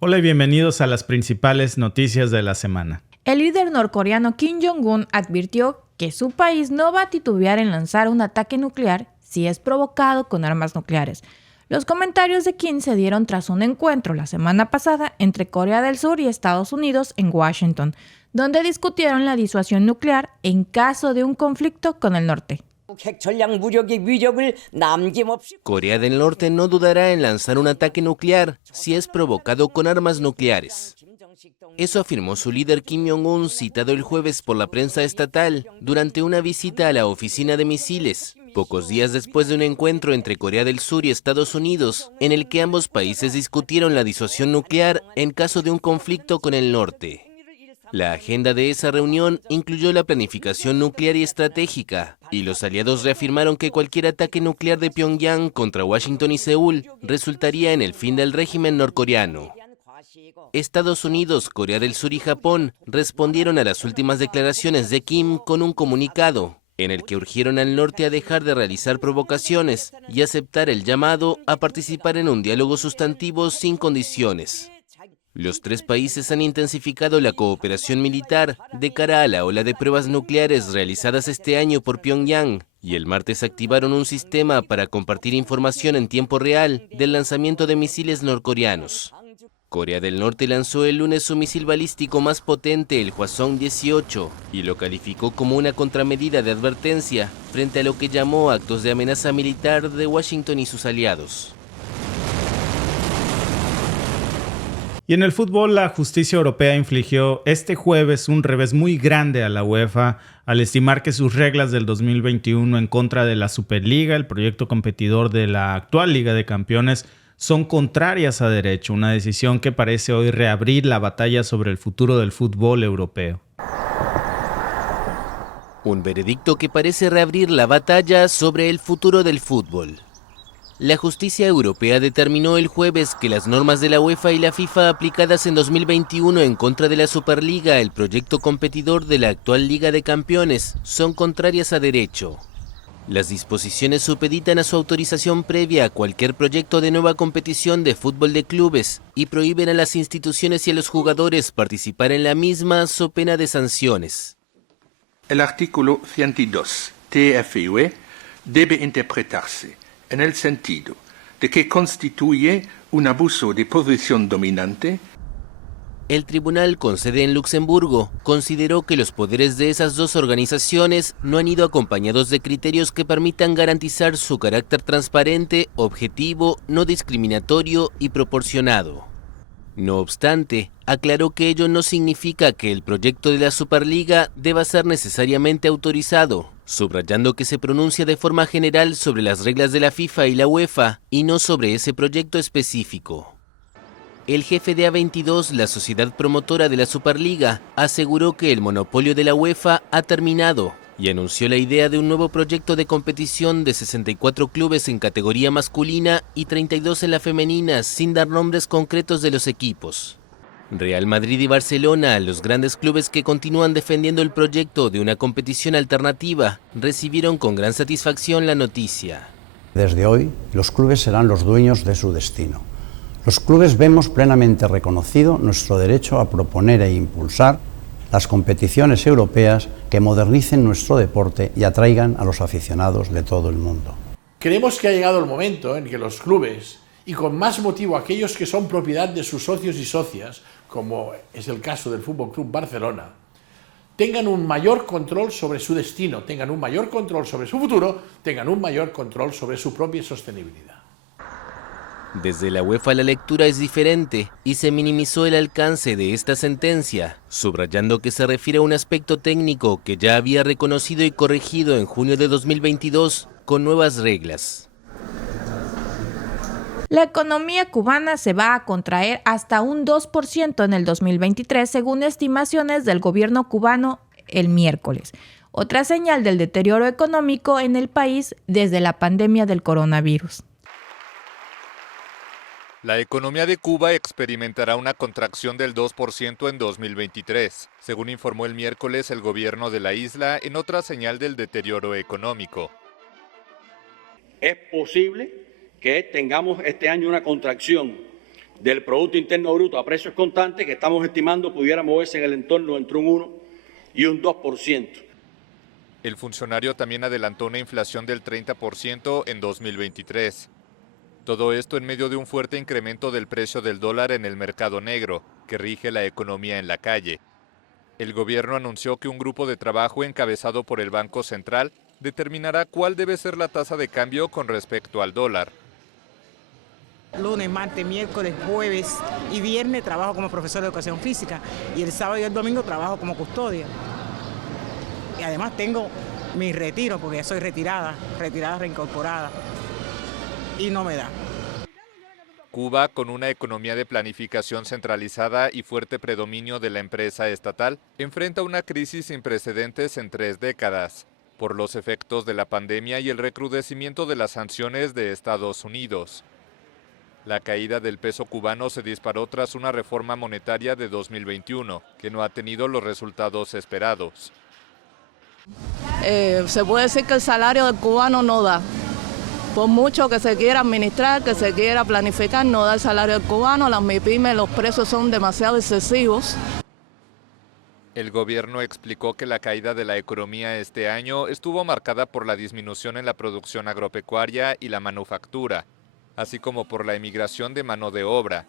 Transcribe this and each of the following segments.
Hola y bienvenidos a las principales noticias de la semana. El líder norcoreano Kim Jong-un advirtió que su país no va a titubear en lanzar un ataque nuclear si es provocado con armas nucleares. Los comentarios de Kim se dieron tras un encuentro la semana pasada entre Corea del Sur y Estados Unidos en Washington, donde discutieron la disuasión nuclear en caso de un conflicto con el norte. Corea del Norte no dudará en lanzar un ataque nuclear si es provocado con armas nucleares. Eso afirmó su líder Kim Jong-un, citado el jueves por la prensa estatal, durante una visita a la oficina de misiles, pocos días después de un encuentro entre Corea del Sur y Estados Unidos, en el que ambos países discutieron la disuasión nuclear en caso de un conflicto con el norte. La agenda de esa reunión incluyó la planificación nuclear y estratégica, y los aliados reafirmaron que cualquier ataque nuclear de Pyongyang contra Washington y Seúl resultaría en el fin del régimen norcoreano. Estados Unidos, Corea del Sur y Japón respondieron a las últimas declaraciones de Kim con un comunicado, en el que urgieron al norte a dejar de realizar provocaciones y aceptar el llamado a participar en un diálogo sustantivo sin condiciones. Los tres países han intensificado la cooperación militar de cara a la ola de pruebas nucleares realizadas este año por Pyongyang, y el martes activaron un sistema para compartir información en tiempo real del lanzamiento de misiles norcoreanos. Corea del Norte lanzó el lunes su misil balístico más potente, el Hwasong-18, y lo calificó como una contramedida de advertencia frente a lo que llamó actos de amenaza militar de Washington y sus aliados. Y en el fútbol, la justicia europea infligió este jueves un revés muy grande a la UEFA al estimar que sus reglas del 2021 en contra de la Superliga, el proyecto competidor de la actual Liga de Campeones, son contrarias a derecho, una decisión que parece hoy reabrir la batalla sobre el futuro del fútbol europeo. Un veredicto que parece reabrir la batalla sobre el futuro del fútbol. La justicia europea determinó el jueves que las normas de la UEFA y la FIFA aplicadas en 2021 en contra de la Superliga, el proyecto competidor de la actual Liga de Campeones, son contrarias a derecho. Las disposiciones supeditan a su autorización previa a cualquier proyecto de nueva competición de fútbol de clubes y prohíben a las instituciones y a los jugadores participar en la misma so pena de sanciones. El artículo 102 TFUE debe interpretarse en el sentido de que constituye un abuso de posición dominante. El tribunal con sede en Luxemburgo consideró que los poderes de esas dos organizaciones no han ido acompañados de criterios que permitan garantizar su carácter transparente, objetivo, no discriminatorio y proporcionado. No obstante, aclaró que ello no significa que el proyecto de la Superliga deba ser necesariamente autorizado, subrayando que se pronuncia de forma general sobre las reglas de la FIFA y la UEFA y no sobre ese proyecto específico. El jefe de A22, la sociedad promotora de la Superliga, aseguró que el monopolio de la UEFA ha terminado y anunció la idea de un nuevo proyecto de competición de 64 clubes en categoría masculina y 32 en la femenina, sin dar nombres concretos de los equipos. Real Madrid y Barcelona, los grandes clubes que continúan defendiendo el proyecto de una competición alternativa, recibieron con gran satisfacción la noticia. Desde hoy, los clubes serán los dueños de su destino. Los clubes vemos plenamente reconocido nuestro derecho a proponer e impulsar las competiciones europeas que modernicen nuestro deporte y atraigan a los aficionados de todo el mundo. Creemos que ha llegado el momento en que los clubes, y con más motivo aquellos que son propiedad de sus socios y socias, como es el caso del Fútbol Club Barcelona, tengan un mayor control sobre su destino, tengan un mayor control sobre su futuro, tengan un mayor control sobre su propia sostenibilidad. Desde la UEFA la lectura es diferente y se minimizó el alcance de esta sentencia, subrayando que se refiere a un aspecto técnico que ya había reconocido y corregido en junio de 2022 con nuevas reglas. La economía cubana se va a contraer hasta un 2% en el 2023, según estimaciones del gobierno cubano el miércoles. Otra señal del deterioro económico en el país desde la pandemia del coronavirus. La economía de Cuba experimentará una contracción del 2% en 2023, según informó el miércoles el gobierno de la isla en otra señal del deterioro económico. Es posible que tengamos este año una contracción del Producto Interno Bruto a precios constantes, que estamos estimando pudiera moverse en el entorno entre un 1 y un 2%. El funcionario también adelantó una inflación del 30% en 2023. Todo esto en medio de un fuerte incremento del precio del dólar en el mercado negro, que rige la economía en la calle. El gobierno anunció que un grupo de trabajo encabezado por el Banco Central determinará cuál debe ser la tasa de cambio con respecto al dólar. Lunes, martes, miércoles, jueves y viernes trabajo como profesor de educación física y el sábado y el domingo trabajo como custodia. Y además tengo mi retiro porque ya soy retirada reincorporada y no me da. Cuba, con una economía de planificación centralizada y fuerte predominio de la empresa estatal, enfrenta una crisis sin precedentes en 3 décadas, por los efectos de la pandemia y el recrudecimiento de las sanciones de Estados Unidos. La caída del peso cubano se disparó tras una reforma monetaria de 2021, que no ha tenido los resultados esperados. Se puede decir que el salario del cubano no da. Por mucho que se quiera administrar, que se quiera planificar, no da el salario del cubano. Las MIPYMES, los precios son demasiado excesivos. El gobierno explicó que la caída de la economía este año estuvo marcada por la disminución en la producción agropecuaria y la manufactura, así como por la emigración de mano de obra.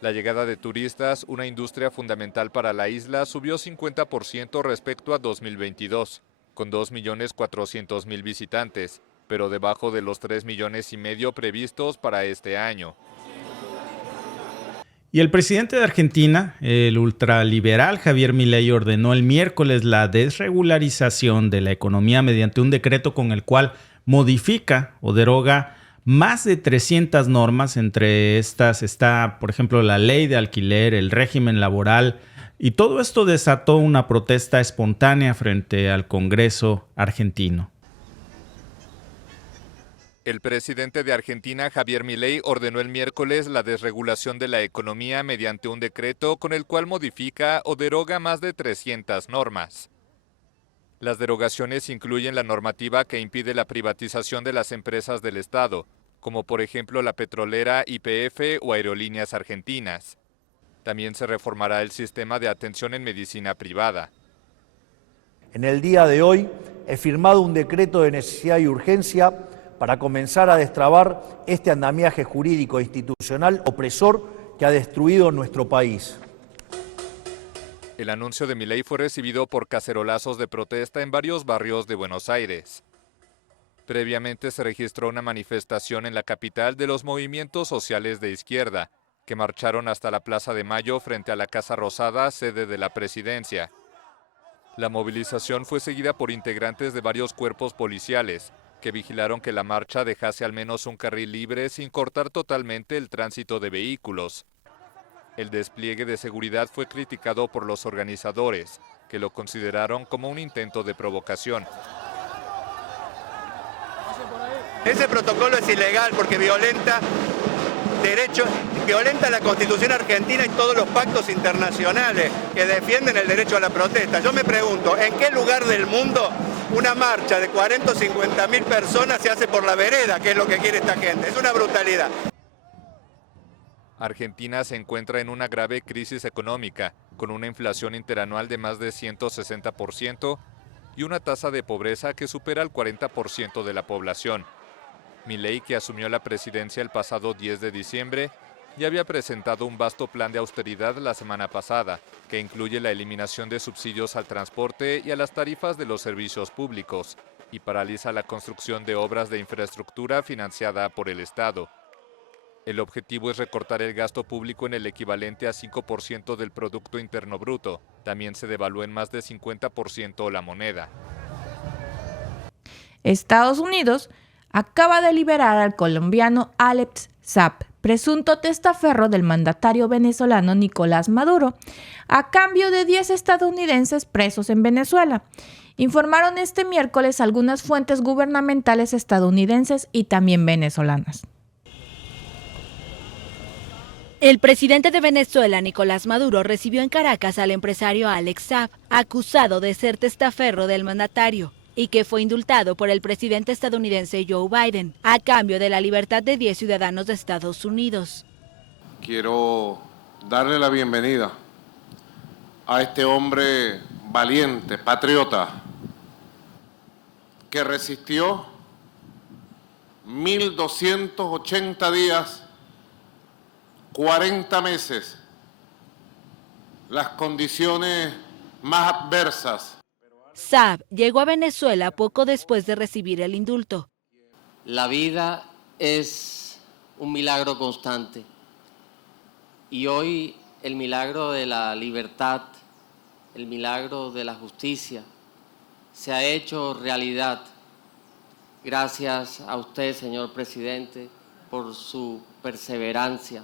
La llegada de turistas, una industria fundamental para la isla, subió 50% respecto a 2022, con 2.400.000 visitantes, pero debajo de los 3,5 millones previstos para este año. Y el presidente de Argentina, el ultraliberal Javier Milei, ordenó el miércoles la desregularización de la economía mediante un decreto con el cual modifica o deroga más de 300 normas. Entre estas está, por ejemplo, la ley de alquiler, el régimen laboral, y todo esto desató una protesta espontánea frente al Congreso argentino. El presidente de Argentina, Javier Milei, ordenó el miércoles la desregulación de la economía mediante un decreto con el cual modifica o deroga más de 300 normas. Las derogaciones incluyen la normativa que impide la privatización de las empresas del Estado, como por ejemplo la petrolera YPF o Aerolíneas Argentinas. También se reformará el sistema de atención en medicina privada. En el día de hoy he firmado un decreto de necesidad y urgencia para comenzar a destrabar este andamiaje jurídico e institucional opresor que ha destruido nuestro país. El anuncio de Milei fue recibido por cacerolazos de protesta en varios barrios de Buenos Aires. Previamente se registró una manifestación en la capital de los movimientos sociales de izquierda, que marcharon hasta la Plaza de Mayo frente a la Casa Rosada, sede de la presidencia. La movilización fue seguida por integrantes de varios cuerpos policiales, que vigilaron que la marcha dejase al menos un carril libre sin cortar totalmente el tránsito de vehículos. El despliegue de seguridad fue criticado por los organizadores, que lo consideraron como un intento de provocación. Ese protocolo es ilegal porque violenta la Constitución argentina y todos los pactos internacionales que defienden el derecho a la protesta. Yo me pregunto, ¿en qué lugar del mundo una marcha de 40 o 50.000 personas se hace por la vereda, que es lo que quiere esta gente? Es una brutalidad. Argentina se encuentra en una grave crisis económica, con una inflación interanual de más de 160% y una tasa de pobreza que supera el 40% de la población. Milei, que asumió la presidencia el pasado 10 de diciembre, ya había presentado un vasto plan de austeridad la semana pasada, que incluye la eliminación de subsidios al transporte y a las tarifas de los servicios públicos, y paraliza la construcción de obras de infraestructura financiada por el Estado. El objetivo es recortar el gasto público en el equivalente a 5% del Producto Interno Bruto. También se devaluó en más de 50% la moneda. Estados Unidos acaba de liberar al colombiano Alex Saab, presunto testaferro del mandatario venezolano Nicolás Maduro, a cambio de 10 estadounidenses presos en Venezuela. Informaron este miércoles algunas fuentes gubernamentales estadounidenses y también venezolanas. El presidente de Venezuela, Nicolás Maduro, recibió en Caracas al empresario Alex Saab, acusado de ser testaferro del mandatario, y que fue indultado por el presidente estadounidense Joe Biden, a cambio de la libertad de 10 ciudadanos de Estados Unidos. quiero darle la bienvenida a este hombre valiente, patriota, que resistió 1280 días, 40 meses, las condiciones más adversas. Saab llegó a Venezuela poco después de recibir el indulto. La vida es un milagro constante y hoy el milagro de la libertad, el milagro de la justicia se ha hecho realidad gracias a usted, señor presidente, por su perseverancia.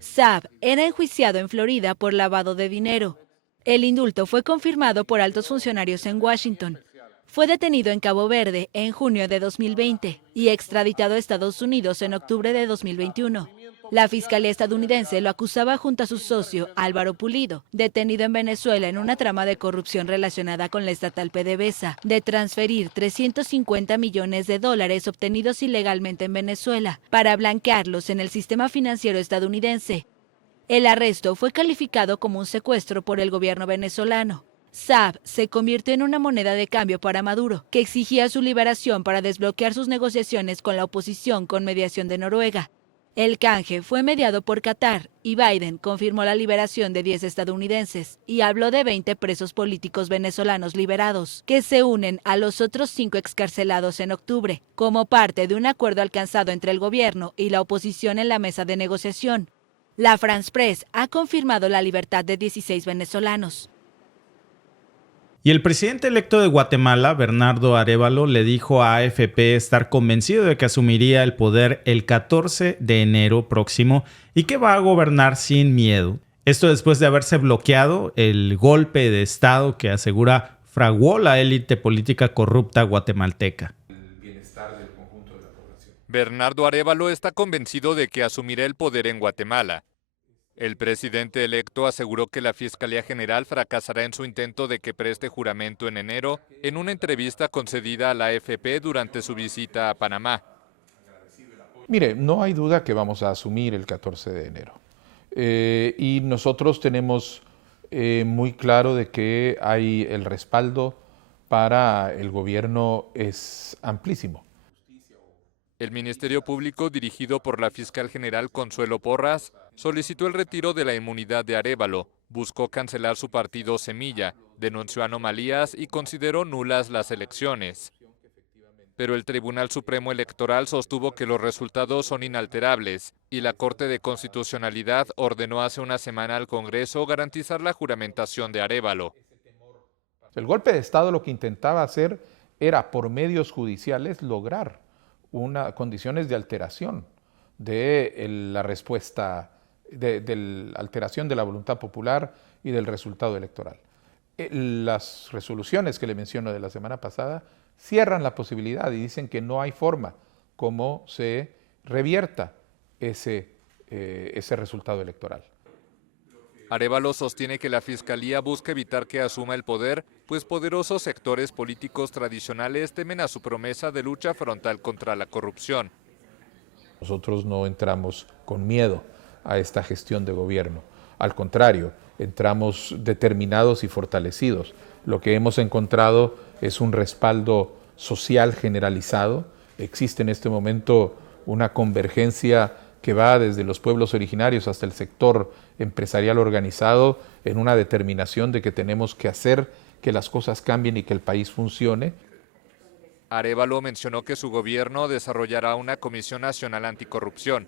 Saab era enjuiciado en Florida por lavado de dinero. El indulto fue confirmado por altos funcionarios en Washington. Fue detenido en Cabo Verde en junio de 2020 y extraditado a Estados Unidos en octubre de 2021. La fiscalía estadounidense lo acusaba junto a su socio Álvaro Pulido, detenido en Venezuela en una trama de corrupción relacionada con la estatal PDVSA, de transferir $350 millones obtenidos ilegalmente en Venezuela para blanquearlos en el sistema financiero estadounidense. El arresto fue calificado como un secuestro por el gobierno venezolano. Saab se convirtió en una moneda de cambio para Maduro, que exigía su liberación para desbloquear sus negociaciones con la oposición con mediación de Noruega. El canje fue mediado por Qatar y Biden confirmó la liberación de 10 estadounidenses y habló de 20 presos políticos venezolanos liberados, que se unen a los otros 5 excarcelados en octubre, como parte de un acuerdo alcanzado entre el gobierno y la oposición en la mesa de negociación. La France Press ha confirmado la libertad de 16 venezolanos. Y el presidente electo de Guatemala, Bernardo Arévalo, le dijo a AFP estar convencido de que asumiría el poder el 14 de enero próximo y que va a gobernar sin miedo. Esto después de haberse bloqueado el golpe de Estado que asegura fraguó la élite política corrupta guatemalteca. Bernardo Arévalo está convencido de que asumirá el poder en Guatemala. El presidente electo aseguró que la Fiscalía General fracasará en su intento de que preste juramento en enero en una entrevista concedida a la AFP durante su visita a Panamá. Mire, no hay duda que vamos a asumir el 14 de enero. Y nosotros tenemos muy claro de que hay el respaldo para el gobierno es amplísimo. El Ministerio Público, dirigido por la fiscal general Consuelo Porras, solicitó el retiro de la inmunidad de Arévalo, buscó cancelar su partido Semilla, denunció anomalías y consideró nulas las elecciones. Pero el Tribunal Supremo Electoral sostuvo que los resultados son inalterables y la Corte de Constitucionalidad ordenó hace una semana al Congreso garantizar la juramentación de Arévalo. El golpe de Estado lo que intentaba hacer era, por medios judiciales, lograr condiciones de alteración de la respuesta, de la alteración de la voluntad popular y del resultado electoral. Las resoluciones que le menciono de la semana pasada cierran la posibilidad y dicen que no hay forma como se revierta ese resultado electoral. Arévalo sostiene que la Fiscalía busca evitar que asuma el poder, pues poderosos sectores políticos tradicionales temen a su promesa de lucha frontal contra la corrupción. Nosotros no entramos con miedo a esta gestión de gobierno. Al contrario, entramos determinados y fortalecidos. Lo que hemos encontrado es un respaldo social generalizado. Existe en este momento una convergencia que va desde los pueblos originarios hasta el sector empresarial organizado en una determinación de que tenemos que hacer que las cosas cambien y que el país funcione. Arévalo mencionó que su gobierno desarrollará una Comisión Nacional Anticorrupción.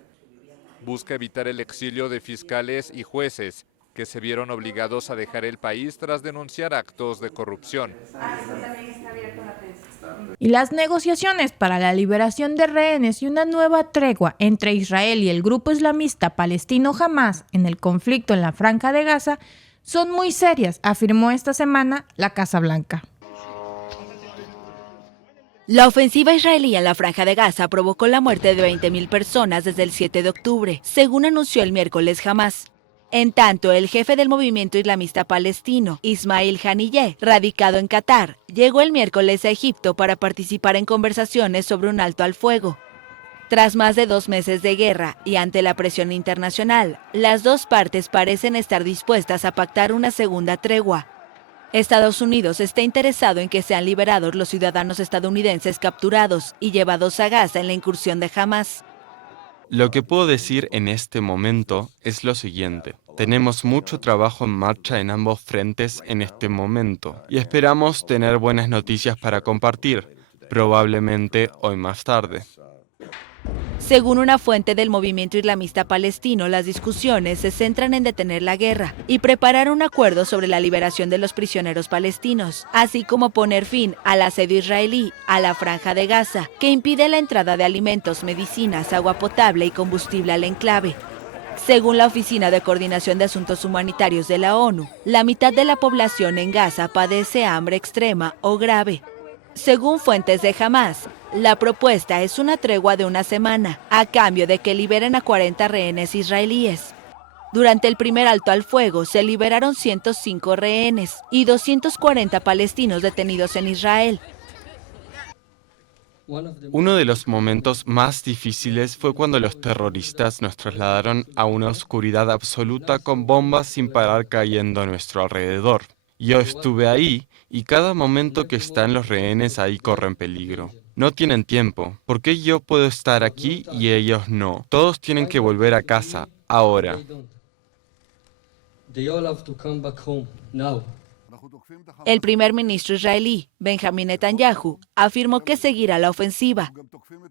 Busca evitar el exilio de fiscales y jueces que se vieron obligados a dejar el país tras denunciar actos de corrupción. Y las negociaciones para la liberación de rehenes y una nueva tregua entre Israel y el grupo islamista palestino Hamás en el conflicto en la Franja de Gaza son muy serias, afirmó esta semana la Casa Blanca. La ofensiva israelí en la Franja de Gaza provocó la muerte de 20.000 personas desde el 7 de octubre, según anunció el miércoles Hamás. En tanto, el jefe del movimiento islamista palestino, Ismail Haniyeh, radicado en Qatar, llegó el miércoles a Egipto para participar en conversaciones sobre un alto al fuego. Tras más de 2 meses de guerra y ante la presión internacional, las dos partes parecen estar dispuestas a pactar una segunda tregua. Estados Unidos está interesado en que sean liberados los ciudadanos estadounidenses capturados y llevados a Gaza en la incursión de Hamás. Lo que puedo decir en este momento es lo siguiente. Tenemos mucho trabajo en marcha en ambos frentes en este momento y esperamos tener buenas noticias para compartir, probablemente hoy más tarde. Según una fuente del movimiento islamista palestino, las discusiones se centran en detener la guerra y preparar un acuerdo sobre la liberación de los prisioneros palestinos, así como poner fin al asedio israelí a la franja de Gaza, que impide la entrada de alimentos, medicinas, agua potable y combustible al enclave. Según la Oficina de Coordinación de Asuntos Humanitarios de la ONU, la mitad de la población en Gaza padece hambre extrema o grave. Según fuentes de Hamás, la propuesta es una tregua de una semana, a cambio de que liberen a 40 rehenes israelíes. Durante el primer alto al fuego se liberaron 105 rehenes y 240 palestinos detenidos en Israel. Uno de los momentos más difíciles fue cuando los terroristas nos trasladaron a una oscuridad absoluta con bombas sin parar cayendo a nuestro alrededor. Yo estuve ahí y cada momento que están los rehenes ahí corren peligro. No tienen tiempo. ¿Por qué yo puedo estar aquí y ellos no? Todos tienen que volver a casa, ahora. El primer ministro israelí, Benjamin Netanyahu, afirmó que seguirá la ofensiva.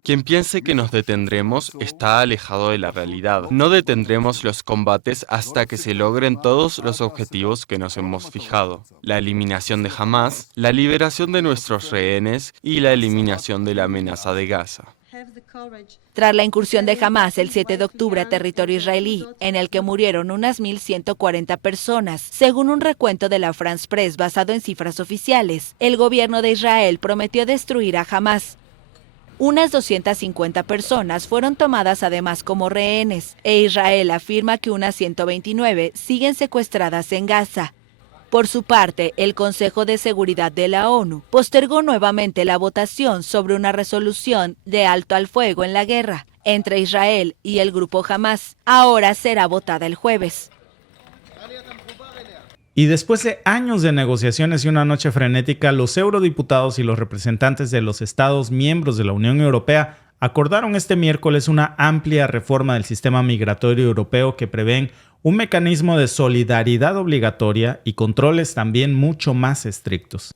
Quien piense que nos detendremos está alejado de la realidad. No detendremos los combates hasta que se logren todos los objetivos que nos hemos fijado. La eliminación de Hamás, la liberación de nuestros rehenes y la eliminación de la amenaza de Gaza. Tras la incursión de Hamás el 7 de octubre a territorio israelí, en el que murieron unas 1.140 personas, según un recuento de la France Press basado en cifras oficiales, el gobierno de Israel prometió destruir a Hamás. Unas 250 personas fueron tomadas además como rehenes, e Israel afirma que unas 129 siguen secuestradas en Gaza. Por su parte, el Consejo de Seguridad de la ONU postergó nuevamente la votación sobre una resolución de alto al fuego en la guerra entre Israel y el grupo Hamás. Ahora será votada el jueves. Y después de años de negociaciones y una noche frenética, los eurodiputados y los representantes de los Estados miembros de la Unión Europea acordaron este miércoles una amplia reforma del sistema migratorio europeo que prevén un mecanismo de solidaridad obligatoria y controles también mucho más estrictos.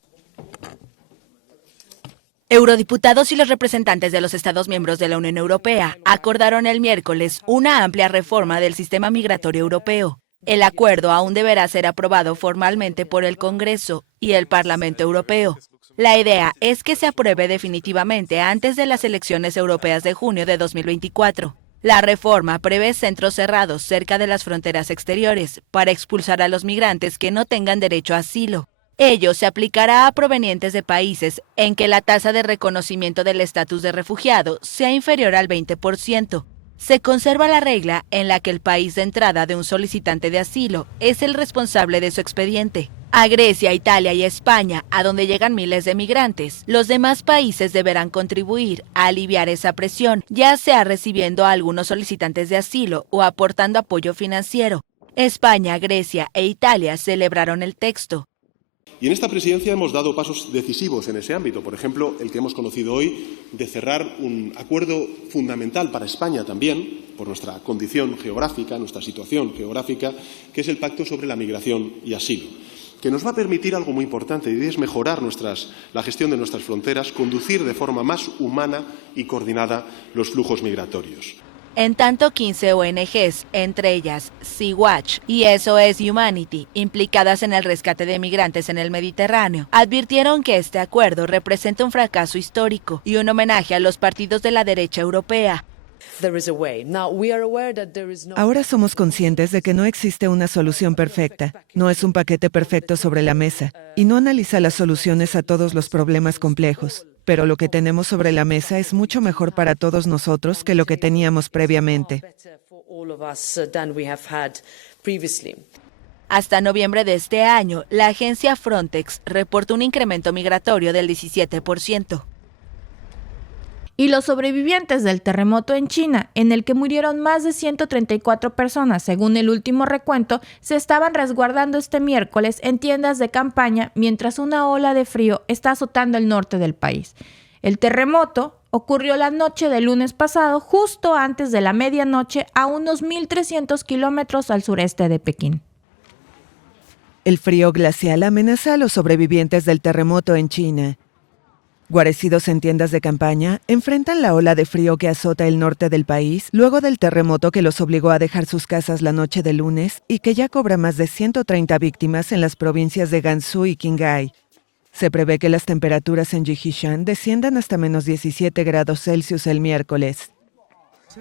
Eurodiputados y los representantes de los Estados miembros de la Unión Europea acordaron el miércoles una amplia reforma del sistema migratorio europeo. El acuerdo aún deberá ser aprobado formalmente por el Congreso y el Parlamento Europeo. La idea es que se apruebe definitivamente antes de las elecciones europeas de junio de 2024. La reforma prevé centros cerrados cerca de las fronteras exteriores para expulsar a los migrantes que no tengan derecho a asilo. Ello se aplicará a provenientes de países en que la tasa de reconocimiento del estatus de refugiado sea inferior al 20%. Se conserva la regla en la que el país de entrada de un solicitante de asilo es el responsable de su expediente. A Grecia, Italia y España, a donde llegan miles de migrantes, los demás países deberán contribuir a aliviar esa presión, ya sea recibiendo a algunos solicitantes de asilo o aportando apoyo financiero. España, Grecia e Italia celebraron el texto. Y en esta presidencia hemos dado pasos decisivos en ese ámbito. Por ejemplo, el que hemos conocido hoy de cerrar un acuerdo fundamental para España también, por nuestra condición geográfica, nuestra situación geográfica, que es el Pacto sobre la Migración y Asilo, que nos va a permitir algo muy importante, y es mejorar la gestión de nuestras fronteras, conducir de forma más humana y coordinada los flujos migratorios. En tanto, 15 ONGs, entre ellas Sea-Watch y SOS Humanity, implicadas en el rescate de migrantes en el Mediterráneo, advirtieron que este acuerdo representa un fracaso histórico y un homenaje a los partidos de la derecha europea. Ahora somos conscientes de que no existe una solución perfecta, no es un paquete perfecto sobre la mesa, y no analiza las soluciones a todos los problemas complejos. Pero lo que tenemos sobre la mesa es mucho mejor para todos nosotros que lo que teníamos previamente. Hasta noviembre de este año, la agencia Frontex reportó un incremento migratorio del 17%. Y los sobrevivientes del terremoto en China, en el que murieron más de 134 personas, según el último recuento, se estaban resguardando este miércoles en tiendas de campaña mientras una ola de frío está azotando el norte del país. El terremoto ocurrió la noche del lunes pasado, justo antes de la medianoche, a unos 1.300 kilómetros al sureste de Pekín. El frío glacial amenaza a los sobrevivientes del terremoto en China. Guarecidos en tiendas de campaña, enfrentan la ola de frío que azota el norte del país luego del terremoto que los obligó a dejar sus casas la noche del lunes y que ya cobra más de 130 víctimas en las provincias de Gansu y Qinghai. Se prevé que las temperaturas en Jigishan desciendan hasta menos 17 grados Celsius el miércoles.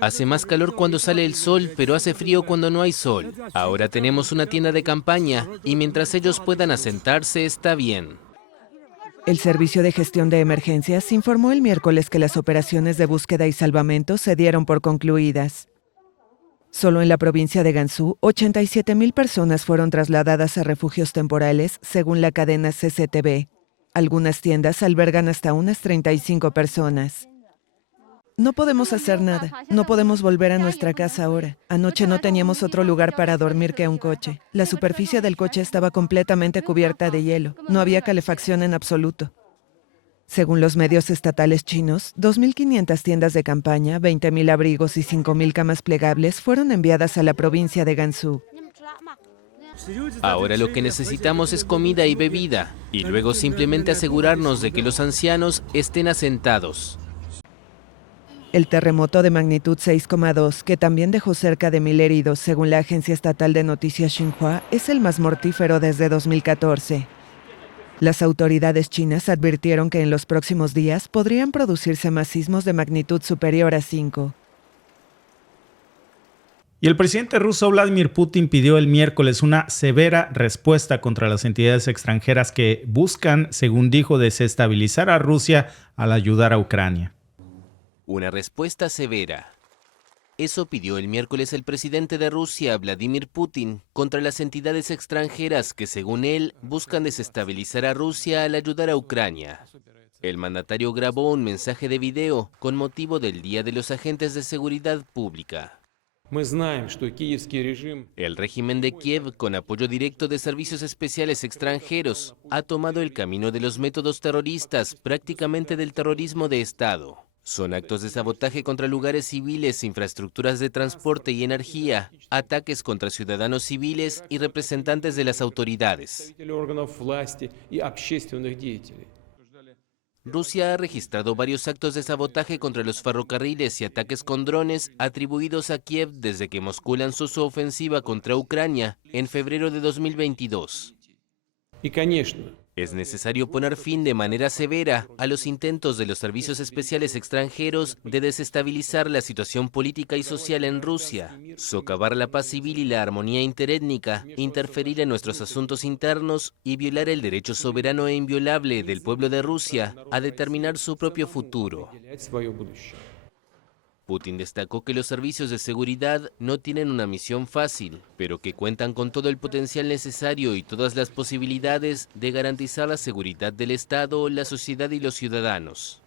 Hace más calor cuando sale el sol, pero hace frío cuando no hay sol. Ahora tenemos una tienda de campaña y mientras ellos puedan asentarse está bien. El Servicio de Gestión de Emergencias informó el miércoles que las operaciones de búsqueda y salvamento se dieron por concluidas. Solo en la provincia de Gansu, 87,000 personas fueron trasladadas a refugios temporales, según la cadena CCTV. Algunas tiendas albergan hasta unas 35 personas. No podemos hacer nada. No podemos volver a nuestra casa ahora. Anoche no teníamos otro lugar para dormir que un coche. La superficie del coche estaba completamente cubierta de hielo. No había calefacción en absoluto. Según los medios estatales chinos, 2.500 tiendas de campaña, 20,000 abrigos y 5,000 camas plegables fueron enviadas a la provincia de Gansu. Ahora lo que necesitamos es comida y bebida, y luego simplemente asegurarnos de que los ancianos estén asentados. El terremoto de magnitud 6,2, que también dejó cerca de 1,000 heridos, según la agencia estatal de noticias Xinhua, es el más mortífero desde 2014. Las autoridades chinas advirtieron que en los próximos días podrían producirse más sismos de magnitud superior a 5. Y el presidente ruso Vladimir Putin pidió el miércoles una severa respuesta contra las entidades extranjeras que buscan, según dijo, desestabilizar a Rusia al ayudar a Ucrania. Una respuesta severa. Eso pidió el miércoles el presidente de Rusia, Vladimir Putin, contra las entidades extranjeras que, según él, buscan desestabilizar a Rusia al ayudar a Ucrania. El mandatario grabó un mensaje de video con motivo del Día de los Agentes de Seguridad Pública. El régimen de Kiev, con apoyo directo de servicios especiales extranjeros, ha tomado el camino de los métodos terroristas, prácticamente del terrorismo de Estado. Son actos de sabotaje contra lugares civiles, infraestructuras de transporte y energía, ataques contra ciudadanos civiles y representantes de las autoridades. Rusia ha registrado varios actos de sabotaje contra los ferrocarriles y ataques con drones atribuidos a Kiev desde que Moscú lanzó su ofensiva contra Ucrania en febrero de 2022. Es necesario poner fin de manera severa a los intentos de los servicios especiales extranjeros de desestabilizar la situación política y social en Rusia, socavar la paz civil y la armonía interétnica, interferir en nuestros asuntos internos y violar el derecho soberano e inviolable del pueblo de Rusia a determinar su propio futuro. Putin destacó que los servicios de seguridad no tienen una misión fácil, pero que cuentan con todo el potencial necesario y todas las posibilidades de garantizar la seguridad del Estado, la sociedad y los ciudadanos.